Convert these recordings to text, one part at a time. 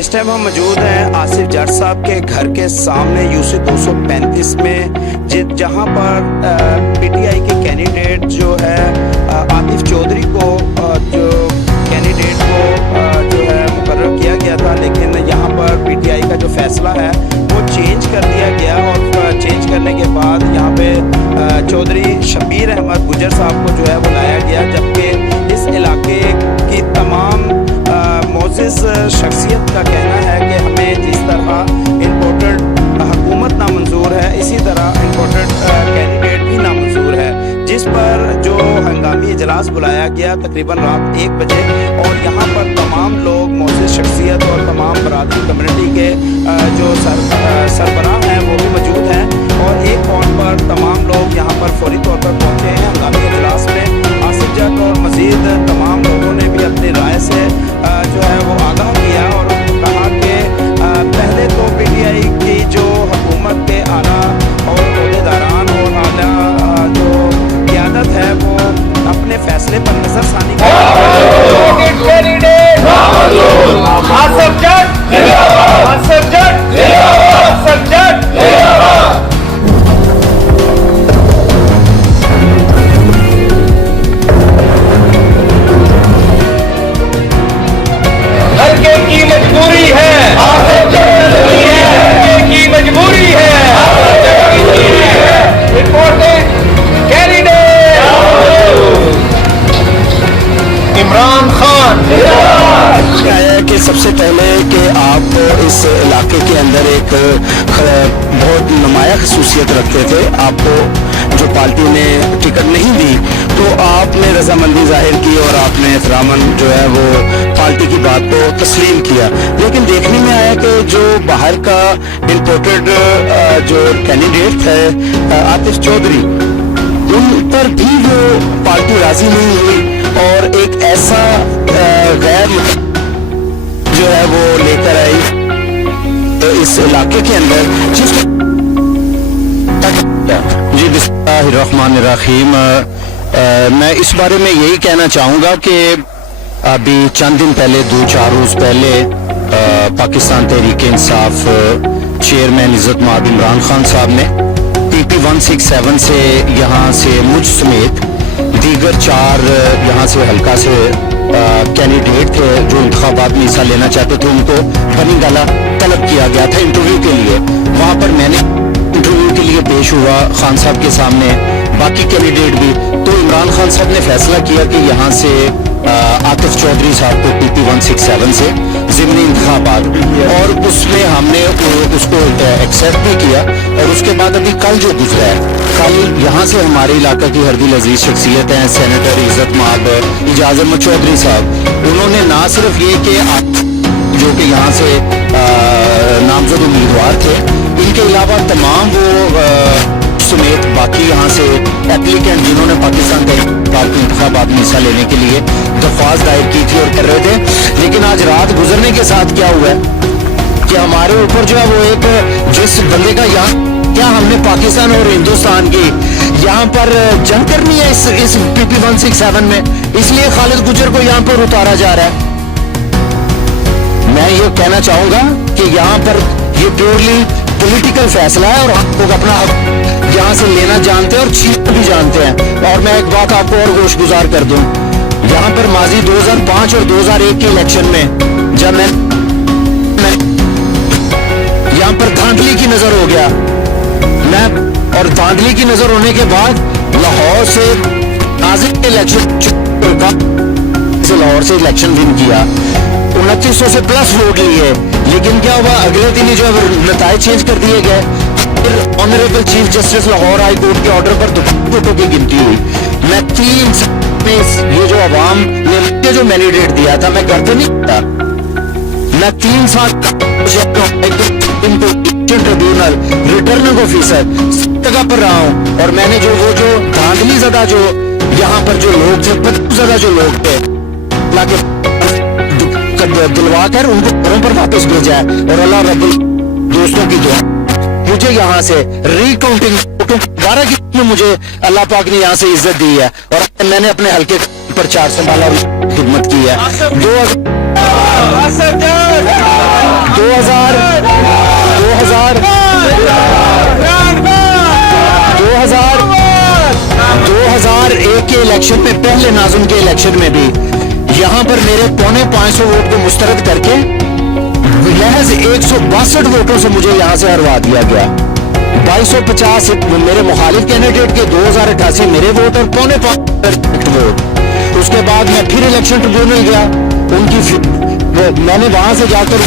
इस टाइम हम मौजूद हैं आसिफ जट साहब के घर के सामने यूसी 235 में जहां पर पीटीआई के कैंडिडेट जो है आतिफ चौधरी को जो कैंडिडेट को जो है मुकर्रर किया गया था, लेकिन यहाँ पर पीटीआई का जो फैसला है वो चेंज कर दिया गया और चेंज करने के बाद यहाँ पे चौधरी शबीर अहमद गुजर साहब को जो है बुलाया गया, जबकि इस इलाके की तमाम मोजिज़ शख्सियत का कहना है कि हमें जिस तरह इम्पोर्टेड हुकूमत नामंजूर है, इसी तरह इम्पोर्टेड कैंडिडेट भी नामंजूर है, जिस पर जो हंगामी इजलास बुलाया गया तकरीबन रात 1 बजे। और यहाँ पर तमाम लोग मोजिज़ शख्सियत और तमाम बरादरी कम्युनिटी के जो सरबराह हैं वो भी मौजूद हैं और एक कॉल पर तमाम लोग यहाँ पर फौरी तौर पर पहुँचे हैं हंगामी इजलास में। आसिफ जट और मज़ीद तमाम लोगों ने भी अपनी राय से जो है वो आगाह किया और कहा कि पहले तो पीटीआई की जो हुकूमत के आला और ओहदेदारान और आला जो क़यादत है वो अपने फैसले पर नज़रसानी इमरान खान है कि सबसे पहले कि आप इस इलाके के अंदर एक बहुत नुमाया खसूसियत रखते थे, आपको जो पार्टी ने टिकट नहीं दी तो आपने रजामंदी जाहिर की और आपने एहतरामन जो है वो पार्टी की बात को तस्लीम किया। लेकिन देखने में आया कि जो बाहर का इम्पोर्टेड जो कैंडिडेट है आतिफ चौधरी, उन पर भी वो पार्टी राजी नहीं हुई और एक ऐसा गैर जो है वो लेकर आई तो इस इलाके के अंदर जिसको जी बिस्मिल्लाहिर्रहमानिर्रहीम। मैं इस बारे में यही कहना चाहूँगा कि अभी चंद दिन पहले 2-4 रोज़ पहले पाकिस्तान तहरीक इंसाफ चेयरमैन इज़्ज़त माब इमरान खान साहब ने PP 167 से यहाँ से मुझ समेत दीगर 4 यहाँ से हल्का से कैंडिडेट थे जो इंतखाबात में हिस्सा लेना चाहते थे, उनको बनी गला तलब किया गया था इंटरव्यू के लिए। वहाँ पर मैंने इंटरव्यू के लिए पेश हुआ खान साहब के सामने, बाकी कैंडिडेट भी। तो इमरान खान साहब ने फैसला किया कि यहाँ से आतिफ चौधरी साहब को PP 167 से ज़िमनी इंतखाबात, और उसमें हमने उसको एक्सेप्ट भी किया। और उसके बाद अभी कल जो गुजरा है, कल यहाँ से हमारे इलाका की हरदिल अजीज शख्सियत हैं सेनेटर इज़्ज़त माब इजाज़ अहमद चौधरी साहब, उन्होंने ना सिर्फ ये कि जो कि यहाँ से नामजद उम्मीदवार थे, इनके अलावा तमाम वो समेत बाकी यहाँ से एप्लीकेंट जिन्होंने पाकिस्तान पार्टी इंतखाबात में हिस्सा लेने के लिए दरख्वास्त दायर की थी और कर रहे थे। लेकिन आज रात गुजरने के साथ क्या हुआ है कि हमारे ऊपर जो है वो एक जिस बंदे का यहाँ क्या हमने पाकिस्तान और हिंदुस्तान की यहाँ पर जंग करनी है इस PP 167 में, इसलिए खालिद गुजर को यहाँ पर उतारा जा रहा है। मैं ये कहना चाहूँगा कि यहाँ पर ये प्योरली पॉलिटिकल फैसला है और हम लोग अपना हक यहाँ से लेना जानते हैं और छीनना भी जानते हैं। और मैं एक बात आपको और गोशगुजार कर दूं, यहाँ पर माजी 2005 और 2001 के इलेक्शन में जब मैं यहाँ पर धांधली की नजर हो गया, मैं और धांधली की नजर होने के बाद लाहौर से नाज़िम इलेक्शन लाहौर से इलेक्शन विन किया, 2900 से प्लस वोट लिए। लेकिन क्या हुआ, अगले दिन ही जो है नताइज चेंज कर दिए गए। फिर honourable chief justice Lahore high court के ऑर्डर पर वोटों की गिनती हुई। मैं 3 में ये जो अवाम ने मुझे जो मैंडेट दिया था मैं करते नहीं था, मैं 3 साल ट्रिब्यूनल रिटर्निंग ऑफिसर जगह पर रहा हूँ और मैंने जो वो जो धांधली ज़दा जो यहाँ पर जो लोग थे, ज़दा जो लोग थे दिलवा कर उनको घरों पर वापस भेजा है। और अल्लाह रब्बुल दोस्तों की दुआ मुझे यहाँ से रिकाउंटिंग 12 की मुझे अल्लाह पाक ने यहाँ से इज्जत दी है और मैंने अपने हल्के प्रचार संभाला, खिदमत की है। 2001 के इलेक्शन में, पहले नाज़ुम के इलेक्शन में भी यहाँ पर मेरे 450 वोट को मुस्तरद करके महज 162 वोटों से मुझे यहाँ से हरवा दिया गया। 2250 मेरे मुखालिफ कैंडिडेट के, 2088 मेरे वोट और 450 वोट। उसके बाद मैं फिर इलेक्शन ट्रिब्यूनल गया, मैंने वहां से जाकर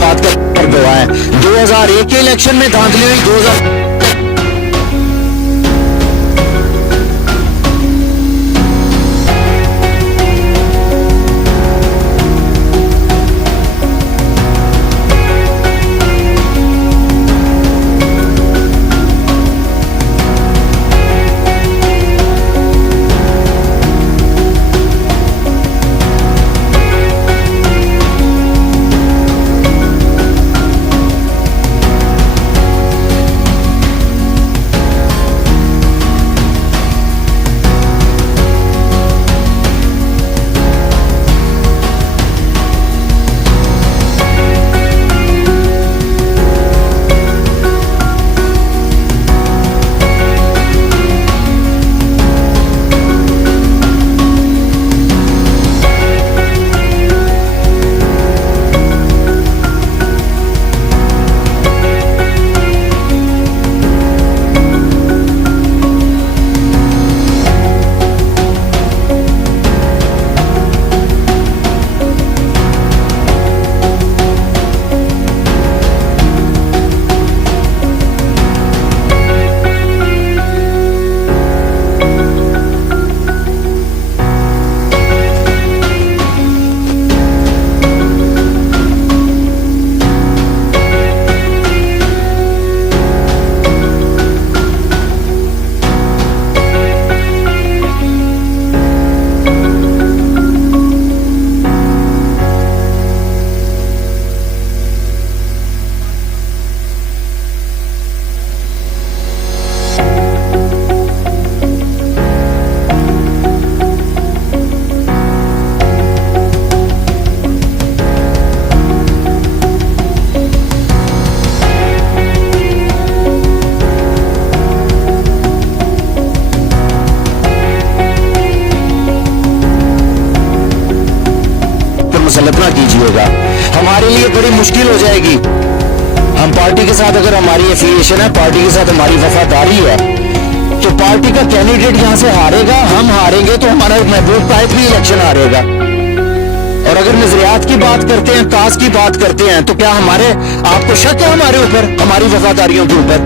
बात कर गवा है। 2001 के इलेक्शन में धांधली हुई, 2000 मुसल्लत ना कीजिएगा, हमारे लिए बड़ी मुश्किल हो जाएगी। हम पार्टी के साथ, अगर हमारी एफिलिएशन है, पार्टी के साथ हमारी वफादारी है, तो पार्टी का कैंडिडेट यहाँ से हारेगा, हम हारेंगे तो हमारा महबूब ताहिर भी इलेक्शन हारेगा। और अगर नजरियात की बात करते हैं, कास्ट की बात करते हैं, तो क्या हमारे आपको शक है हमारे ऊपर, हमारी वफादारियों के ऊपर?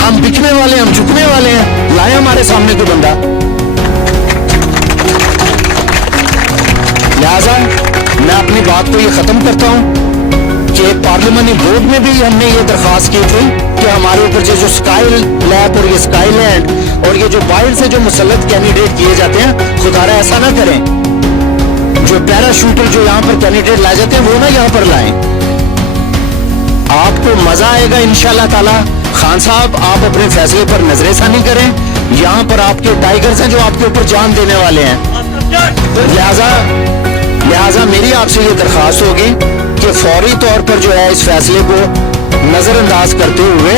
हम बिकने वाले, हम झुकने वाले हैं? लाए हमारे सामने कोई बंदा। लिहाजा मैं अपनी बात को ये खत्म करता हूँ कि पार्लियामेंट्री बोर्ड में भी हमने ये दरख्वास्त की थी कि हमारे ऊपर जो स्काई लैब और ये स्काई लैंड और ये जो बाहर से जो मुसल्लत कैंडिडेट किए जाते हैं, खुदारा ऐसा ना करें। जो पैराशूटर जो यहाँ पर कैंडिडेट लाए जाते हैं वो ना यहाँ पर लाएं। आपको मजा आएगा इंशाल्लाह ताला। खान साहब, आप अपने फैसले पर नजरेसानी करें। यहाँ पर आपके टाइगर्स हैं जो आपके ऊपर जान देने वाले हैं। लिहाजा मेरी आपसे ये दरख्वास्त होगी कि फौरी तौर पर जो है इस फैसले को नजरअंदाज करते हुए,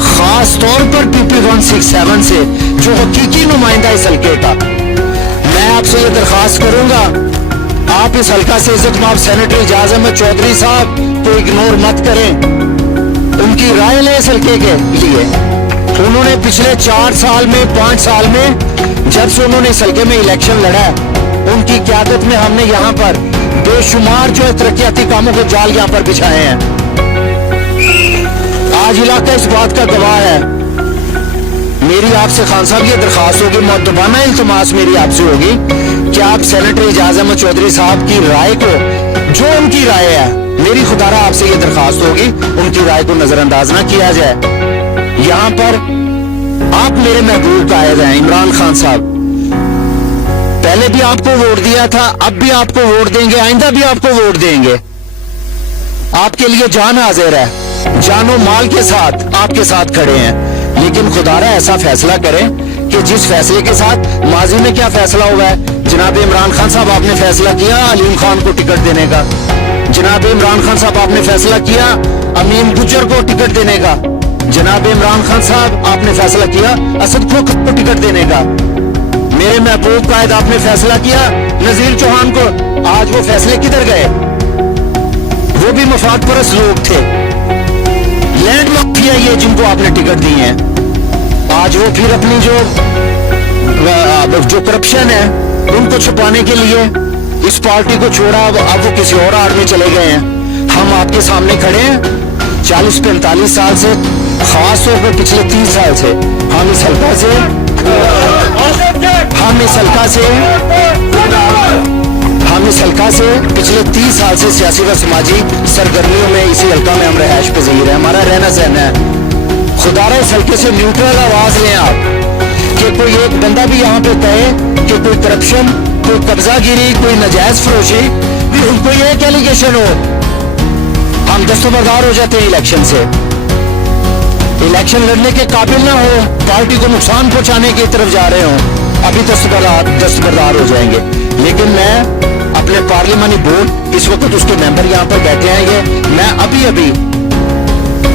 खास तौर पर PP 167 से जो हकीकी नुमाइंदा इस हल्के का, मैं आपसे ये दरख्वास्त करूंगा, आप इस हल्का से इज्जतमाब सेनेटर एजाज अहमद चौधरी साहब को इग्नोर मत करें। उनकी राय लें इस हल्के के लिए। उन्होंने पिछले 4 साल में, 5 साल में, जब से उन्होंने इस हल्के में इलेक्शन लड़ा है, उनकी क़यादत में हमने यहाँ पर बेशुमार जो है तरक्याती कामों के जाल यहाँ पर बिछाए हैं। आज इलाका इस बात का गवाह है। मेरी आपसे खान साहब ये दरख्वास्त होगी, मुअद्दबाना इल्तिमास मेरी आपसे होगी कि आप सेनेटर एजाज अहमद चौधरी साहब की राय को, जो उनकी राय है, मेरी खुदारा आपसे ये दरख्वास्त होगी, उनकी राय को नजरअंदाज ना किया जाए। यहाँ पर आप मेरे महबूब कायद हैं इमरान खान साहब। पहले भी आपको वोट दिया था, अब भी आपको वोट देंगे, आइंदा भी आपको वोट देंगे। आपके लिए जान हाजिर है, जानो माल के साथ आपके साथ खड़े हैं। लेकिन खुदारा ऐसा फैसला करें कि जिस फैसले के साथ माजी में क्या फैसला हुआ है। जनाब इमरान खान साहब, आपने फैसला किया अलीम खान को टिकट देने का। जनाब इमरान खान साहब, आपने फैसला किया अमीन गुज्जर को टिकट देने का। जनाब इमरान खान साहब आपने फैसला किया असद खोखर को टिकट देने का, मेरे महबूब कायद आपने फैसला किया नजीर चौहान को, आज वो फैसले किधर गए? वो भी मफाद परस्त लोग थे, लैंड माफिया ये जिनको आपने टिकट दी है, आज वो फिर अपनी जो करप्शन है उनको छुपाने के लिए इस पार्टी को छोड़ा, अब वो किसी और आड़ में चले गए हैं। हम आपके सामने खड़े हैं 40-45 साल से, खास तौर पर पिछले 30 साल से हम इस हल्का से पिछले 30 साल से सियासी व समाजी सरगर्मियों में इसी हल्का में हम रहायश पजीर है, हमारा रहना सहना है। खुदारा इस हल्के से न्यूट्रल आवाज लें आप, कि कोई एक बंदा भी यहाँ पे कहे कि कोई करप्शन, कोई कब्जागिरी, कोई नाजायज फरोशी, कोई एक एलिगेशन हो, हम दस्तबरदार हो जाते हैं इलेक्शन से। इलेक्शन लड़ने के काबिल ना हो, पार्टी को नुकसान पहुंचाने की तरफ जा रहे हो, अभी दस्तबरदार हो जाएंगे। लेकिन मैं अपने पार्लिमानी बोर्ड, इस वक्त उसके मेंबर यहाँ पर बैठे हैं, ये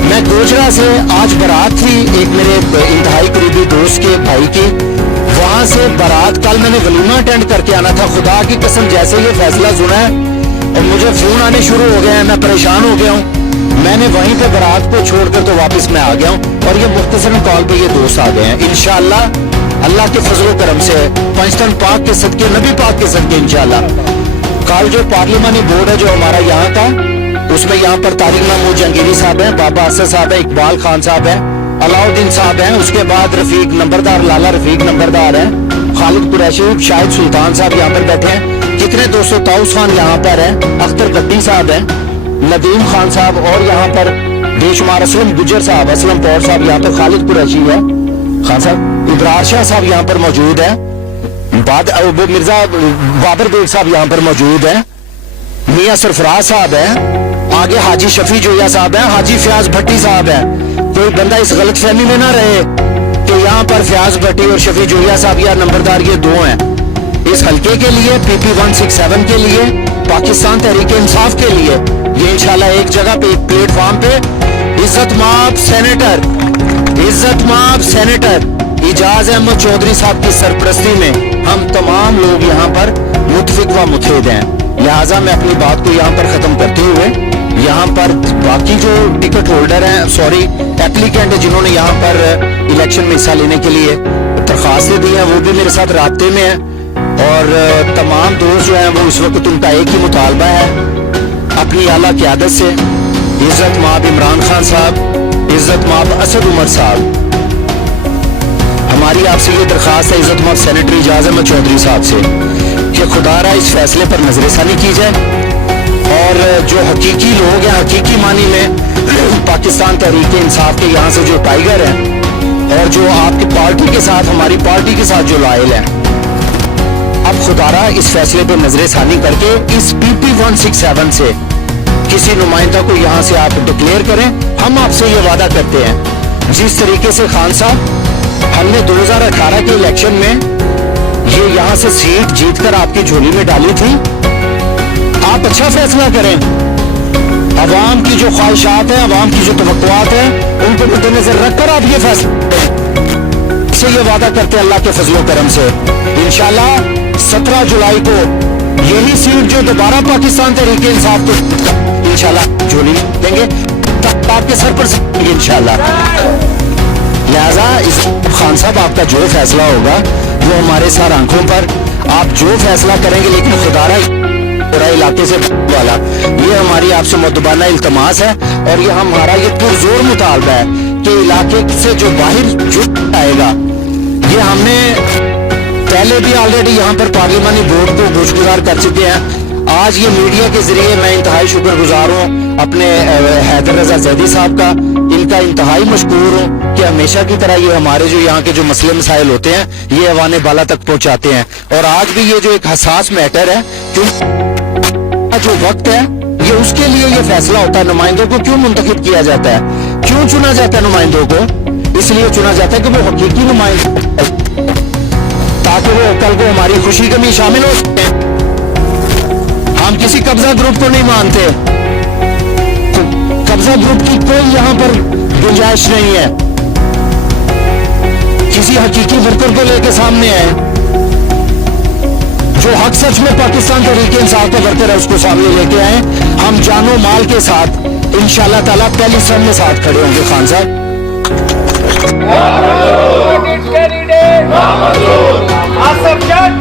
मैं गोजरा से आज बारात थी एक मेरे इंतहाई करीबी दोस्त के भाई की, वहां से बारात, कल मैंने वलीमा अटेंड करके आना था। खुदा की कसम जैसे ये फैसला सुना है और मुझे फोन आने शुरू हो गए हैं, मैं परेशान हो गया हूँ। मैंने वहीं पे बारात को छोड़कर तो वापस मैं आ गया हूँ और ये मुख्तसरन कॉल पे ये दोस्त आ गए हैं। इंशाअल्लाह अल्लाह के फजल करम से, पाकिस्तान पाक के सदके, नबी पाक के सदके इंशाअल्लाह कल जो पार्लिमानी बोर्ड है जो हमारा यहाँ का, उसमें यहाँ पर तारिक महमूद जहांगीरी साहब हैं, बाबा असद साहब हैं, इकबाल खान साहब हैं, अलाउद्दीन साहब हैं, उसके बाद रफीक नंबरदार, लाला रफीक नंबरदार हैं, खालिद कुरैशी, शाहिद सुल्तान साहब यहाँ पर बैठे हैं, कितने दोस्तों, ताउस खान यहाँ पर है, अख्तर गद्दी साहब हैं, नदीम खान साहब, और यहाँ पर बेशुमार असलम गुजर साहब, असलम पौर साहब यहाँ पर, खालिद कुरैशी है खान साहब, इब्रार शाह साहब यहाँ पर मौजूद है, वो मिर्जा बाबर बेग साहब यहाँ पर मौजूद है, मियाँ सरफराज साहब है, आगे हाजी शफी जोया साहब है, हाजी फयाज भट्टी साहब है। कोई बंदा इस गलत फहमी में ना रहे कि यहाँ पर फयाज भट्टी और शफी जोया साहब या नंबरदार ये दो हैं। इस हल्के के लिए, PP 167 के लिए, पाकिस्तान तहरीक इंसाफ के लिए, ये इंशाल्लाह एक जगह पे, एक प्लेटफॉर्म पे इज्जत माब सेनेटर इजाज अहमद चौधरी साहब की सरपरस्ती में हम तमाम लोग यहाँ पर मुतफिक व मुतहिद हैं। लिहाजा मैं अपनी बात को यहाँ पर खत्म करते हुए, यहाँ पर बाकी जो टिकट होल्डर हैं, एप्लीकेंट है जिन्होंने यहाँ पर इलेक्शन में हिस्सा लेने के लिए दरख्वास्तें दी हैं, वो भी मेरे साथ राब्ते में हैं, और तमाम दोस्त जो हैं वो इस वक्त उनका एक ही मुतालबा है, अपनी आला क़यादत से इज्जत माब इमरान खान साहब, इज्जत माब असद उमर साहब, हमारी आपसे ये दरख्वास्त है इज्जत माब सेनेटर इजाज अहमद चौधरी साहब से कि खुदारा इस फैसले पर नजरसानी की जाए, और जो हकीकी लोग हैं, हकीकी मानी में पाकिस्तान तहरीक इंसाफ के यहाँ से जो टाइगर हैं और जो आपकी पार्टी के साथ, हमारी पार्टी के साथ जो लायल हैं, अब खुदारा इस फैसले पर नजरसानी करके इस PP 167 से किसी नुमाइंदा को यहाँ से आप डिक्लेयर करें। हम आपसे ये वादा करते हैं, जिस तरीके से खान साहब हमने 2018 के इलेक्शन में ये यहाँ से सीट जीतकर आपकी झोली में डाली थी, आप अच्छा फैसला करें, अवाम की जो ख्वाहिशात हैं, अवाम की जो तवक्कुआत हैं, उनको मद्देनजर रखकर आप ये फैसला से ये वादा करते हैं अल्लाह के फजलो करम से इंशाल्लाह 17 जुलाई को यही सीट जो दोबारा पाकिस्तान तहरीक इंसाफ को इंशाल्लाह झोली देंगे, आपके सर पर इंशाल्लाह। लिहाजा इस खान साहब आपका जो फैसला होगा वो हमारे सार आंखों पर, आप जो फैसला करेंगे, लेकिन खुदारा पूरा इलाके से वाला, ये हमारी आपसे मुतबाना इल्तमास है, और ये हमारा ये पुरजोर मुतालबा है कि इलाके से जो बाहर जो आएगा, ये हमने पहले भी ऑलरेडी यहाँ पर पार्लिमानी बोर्ड को गुज़ार कर चुके हैं। आज ये मीडिया के जरिए मैं इंतहाई शुक्रगुजार हूँ अपने हैदर रजा जैदी साहब का, इनका इंतहाई मशकूर हूँ कि हमेशा की तरह ये हमारे जो यहाँ के जो मसले मसाइल होते हैं ये अवाने बाला तक पहुँचाते हैं। और आज भी ये जो एक हसास मैटर है, जो वक्त है, ये उसके लिए ये फैसला होता है नुमाइंदों को क्यों मुंतखब किया जाता है, क्यों चुना जाता है नुमाइंदों को, इसलिए चुना जाता है कि वो हकीकी नुमाइंदे, ताकि वो कल को हमारी खुशी गमी शामिल हो सके। हम किसी कब्जा ग्रुप को नहीं मानते, तो कब्जा ग्रुप की कोई यहाँ पर गुंजाइश नहीं है। किसी हकीकी वर्कर को लेकर सामने आए, जो हक सच में पाकिस्तान तहरीक इंसाफ का वर्कर है उसको सामने लेके आए। हम जानो माल के साथ इंशाल्लाह ताला पहली सन में साथ खड़े होंगे। खान साहब आसिफ जट